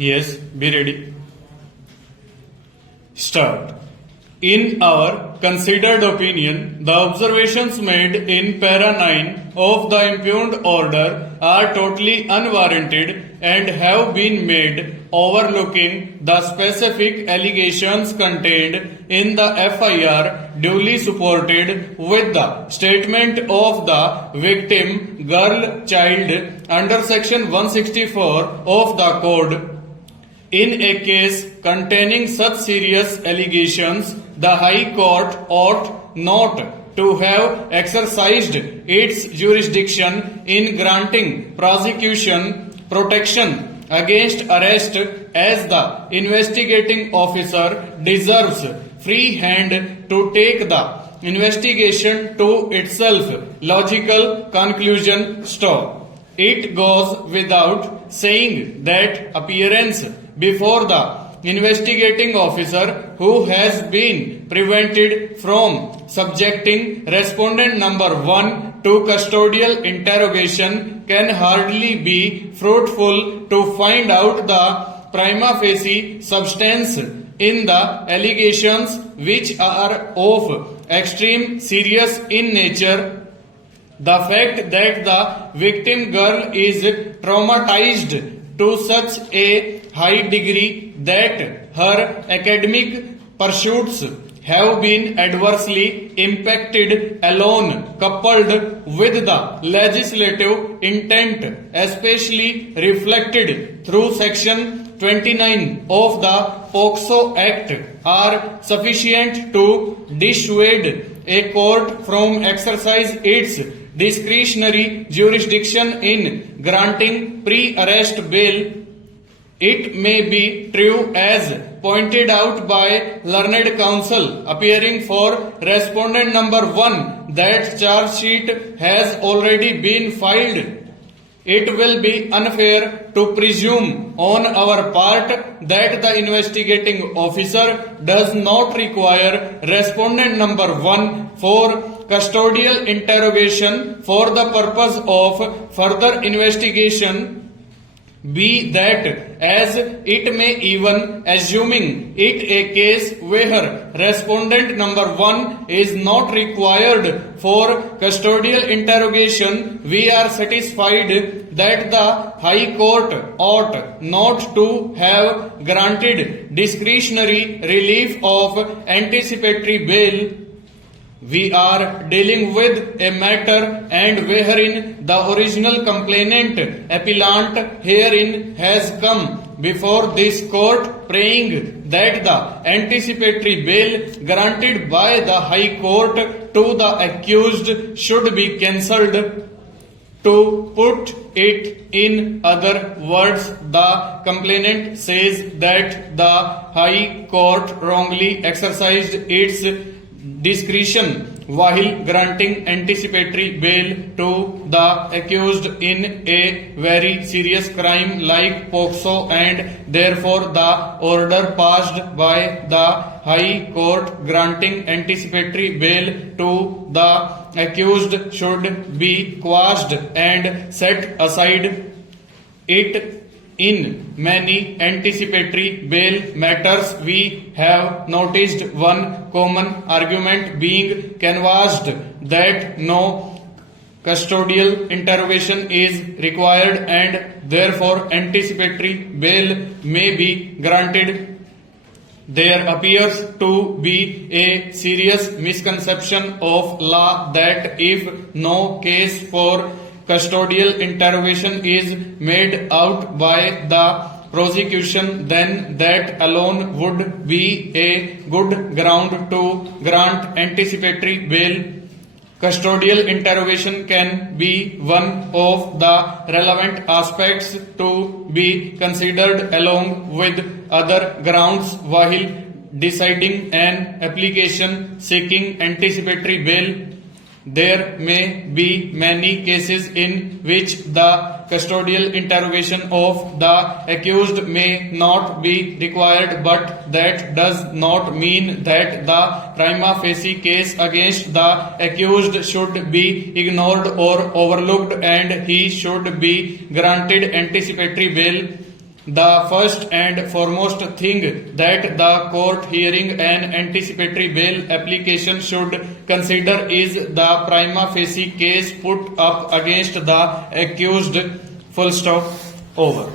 Yes, be ready. Start. In our considered opinion, the observations made in para 9 of the impugned order are totally unwarranted and have been made overlooking the specific allegations contained in the FIR duly supported with the statement of the victim girl child under section 164 of the code. In a case containing such serious allegations, the High Court ought not to have exercised its jurisdiction in granting prosecution protection against arrest, as the investigating officer deserves free hand to take the investigation to itself logical conclusion. Stop. It goes without saying that appearance before the investigating officer who has been prevented from subjecting respondent number 1 to custodial interrogation can hardly be fruitful to find out the prima facie substance in the allegations, which are of extreme serious in nature. The fact that the victim girl is traumatized to such a high degree that her academic pursuits have been adversely impacted alone, coupled with the legislative intent especially reflected through section 29 of the POCSO Act, are sufficient to dissuade a court from exercise its discretionary jurisdiction in granting pre-arrest bail. It may be true, as pointed out by learned counsel appearing for respondent number 1, that charge sheet has already been filed. It will be unfair to presume on our part that the investigating officer does not require respondent number 1 for custodial interrogation for the purpose of further investigation, be that as it may, even assuming it a case where respondent number 1 is not required for custodial interrogation, we are satisfied that the High Court ought not to have granted discretionary relief of anticipatory bail. We are dealing with a matter and wherein the original complainant appellant herein has come before this court praying that the anticipatory bail granted by the High Court to the accused should be cancelled. To put it in other words, the complainant says that the High Court wrongly exercised its discretion while granting anticipatory bail to the accused in a very serious crime like POCSO, and therefore the order passed by the High Court granting anticipatory bail to the accused should be quashed and set aside. It in many anticipatory bail matters we have noticed one common argument being canvassed that no custodial interrogation is required and therefore anticipatory bail may be granted. There appears to be a serious misconception of law that if no case for custodial interrogation is made out by the prosecution, then that alone would be a good ground to grant anticipatory bail. Custodial interrogation can be one of the relevant aspects to be considered along with other grounds while deciding an application seeking anticipatory bail. There may be many cases in which the custodial interrogation of the accused may not be required, but that does not mean that the prima facie case against the accused should be ignored or overlooked and he should be granted anticipatory bail. The first and foremost thing that the court hearing an anticipatory bail application should consider is the prima facie case put up against the accused. Full stop. Over.